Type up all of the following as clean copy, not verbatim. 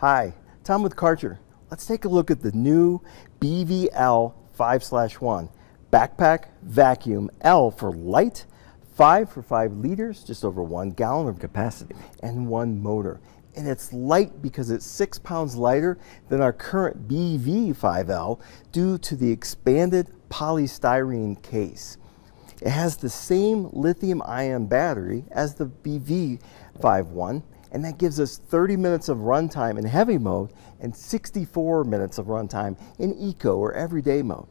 Hi, Tom with Kärcher. Let's take a look at the new BVL 5/1. Backpack, vacuum, L for light, 5 for 5 liters, just over 1 gallon of capacity, and 1 motor. And it's light because it's 6 pounds lighter than our current BV5L due to the expanded polystyrene case. It has the same lithium-ion battery as the BV51, and that gives us 30 minutes of runtime in heavy mode and 64 minutes of runtime in eco or everyday mode.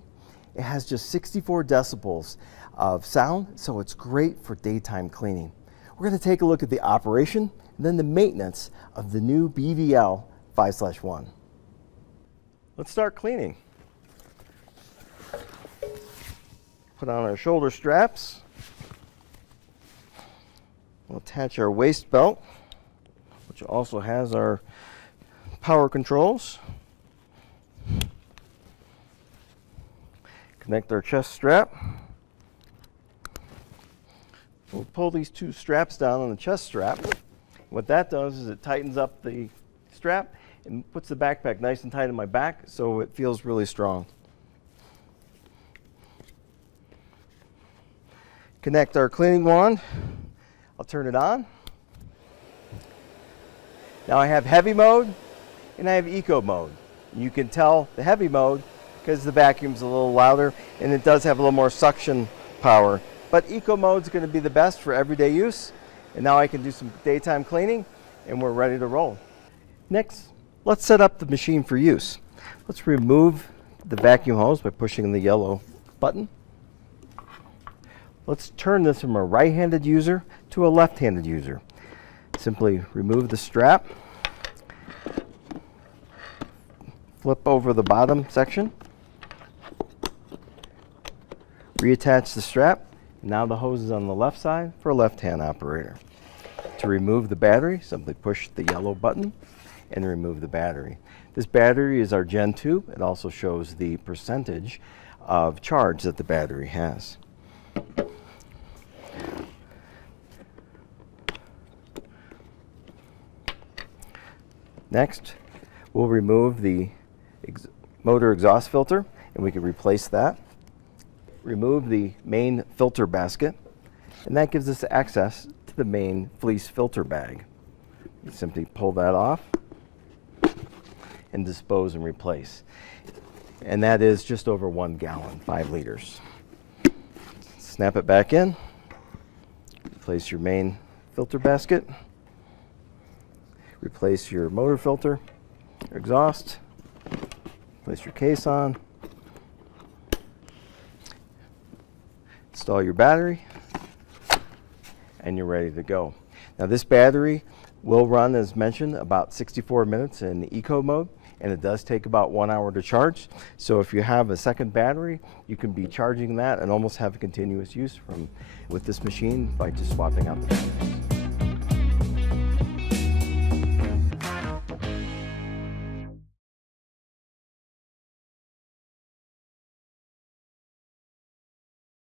It has just 64 decibels of sound, so it's great for daytime cleaning. We're going to take a look at the operation and then the maintenance of the new BVL 5/1. Let's start cleaning. Put on our shoulder straps. We'll attach our waist belt, which also has our power controls. Connect our chest strap. We'll pull these 2 straps down on the chest strap. What that does is it tightens up the strap and puts the backpack nice and tight on my back so it feels really strong. Connect our cleaning wand. I'll turn it on. Now I have heavy mode and I have eco mode. You can tell the heavy mode because the vacuum's a little louder and it does have a little more suction power. But eco mode is going to be the best for everyday use. And now I can do some daytime cleaning and we're ready to roll. Next, let's set up the machine for use. Let's remove the vacuum hose by pushing the yellow button. Let's turn this from a right-handed user to a left-handed user. Simply remove the strap, flip over the bottom section, reattach the strap. Now the hose is on the left side for a left-hand operator. To remove the battery, simply push the yellow button and remove the battery. This battery is our Gen 2. It also shows the percentage of charge that the battery has. Next, we'll remove the motor exhaust filter, and we can replace that. Remove the main filter basket, and that gives us access to the main fleece filter bag. You simply pull that off and dispose and replace. And that is just over 1 gallon, 5 liters. Snap it back in, replace your main filter basket, replace your motor filter, exhaust, place your case on, install your battery, and you're ready to go. Now this battery will run, as mentioned, about 64 minutes in eco mode, and it does take about 1 hour to charge. So if you have a second battery, you can be charging that and almost have a continuous use with this machine by just swapping out the battery.